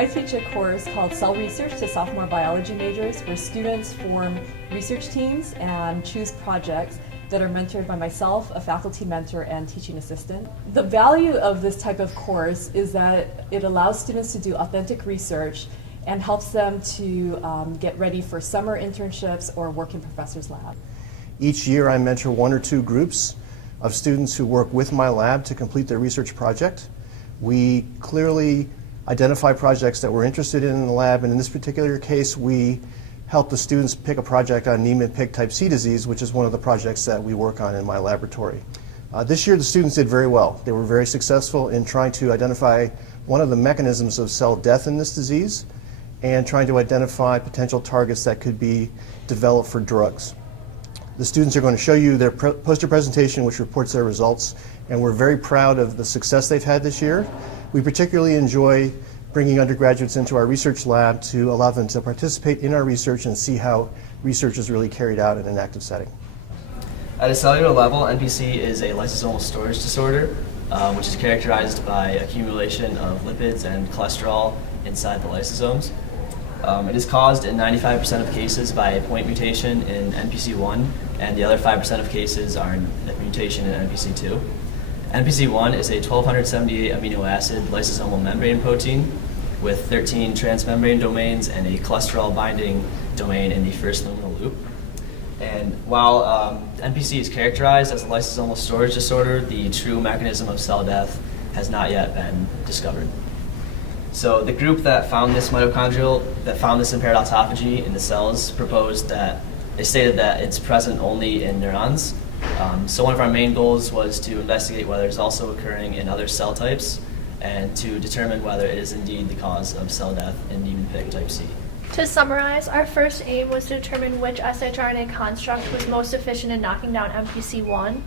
I teach a course called Cell Research to sophomore biology majors, where students form research teams and choose projects that are mentored by myself, a faculty mentor, and teaching assistant. The value of this type of course is that it allows students to do authentic research and helps them to get ready for summer internships or work in professor's lab. Each year I mentor one or two groups of students who work with my lab to complete their research project. We clearly identify projects that we're interested in the lab, and in this particular case we help the students pick a project on Niemann-Pick Type C disease, which is one of the projects that we work on in my laboratory. This year the students did very well. They were very successful in trying to identify one of the mechanisms of cell death in this disease and trying to identify potential targets that could be developed for drugs. The students are going to show you their poster presentation, which reports their results, and we're very proud of the success they've had this year. We particularly enjoy bringing undergraduates into our research lab to allow them to participate in our research and see how research is really carried out in an active setting. At a cellular level, NPC is a lysosomal storage disorder, which is characterized by accumulation of lipids and cholesterol inside the lysosomes. It is caused in 95% of cases by a point mutation in NPC1, and the other 5% of cases are a mutation in NPC2. NPC1 is a 1278 amino acid lysosomal membrane protein with 13 transmembrane domains and a cholesterol binding domain in the first luminal loop. And while NPC is characterized as a lysosomal storage disorder, the true mechanism of cell death has not yet been discovered. So the group that found this impaired autophagy in the cells stated that it's present only in neurons. So one of our main goals was to investigate whether it's also occurring in other cell types and to determine whether it is indeed the cause of cell death in Niemann-Pick Type C. To summarize, our first aim was to determine which shRNA construct was most efficient in knocking down NPC1.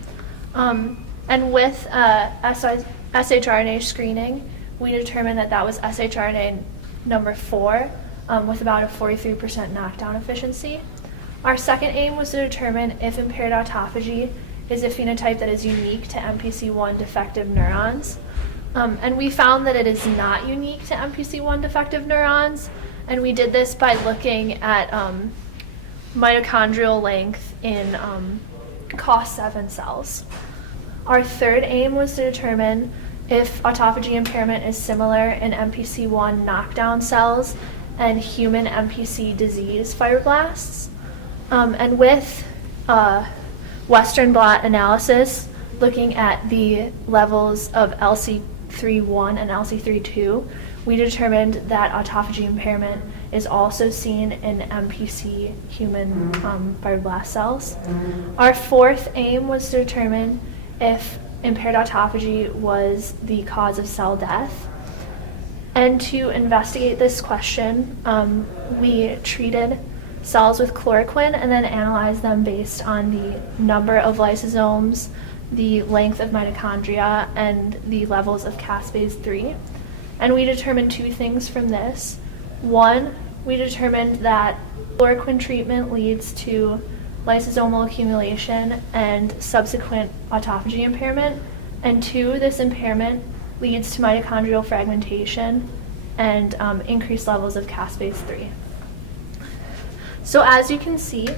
And with shRNA screening, we determined that was shRNA number 4 with about a 43% knockdown efficiency. Our second aim was to determine if impaired autophagy is a phenotype that is unique to NPC1 defective neurons. And we found that it is not unique to NPC1 defective neurons, and we did this by looking at mitochondrial length in COS7 cells. Our third aim was to determine if autophagy impairment is similar in NPC1 knockdown cells and human NPC disease fibroblasts. And with Western blot analysis, looking at the levels of LC3-1 and LC3-2, we determined that autophagy impairment is also seen in NPC human fibroblast cells. Our fourth aim was to determine if impaired autophagy was the cause of cell death. And to investigate this question, we treated cells with chloroquine and then analyzed them based on the number of lysosomes, the length of mitochondria, and the levels of caspase 3. And we determined two things from this. One, we determined that chloroquine treatment leads to lysosomal accumulation and subsequent autophagy impairment. And two, this impairment leads to mitochondrial fragmentation and increased levels of caspase 3. So as you can see,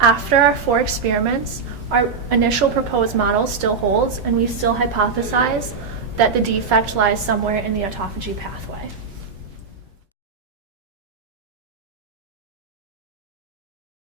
after our 4 experiments, our initial proposed model still holds, and we still hypothesize that the defect lies somewhere in the autophagy pathway.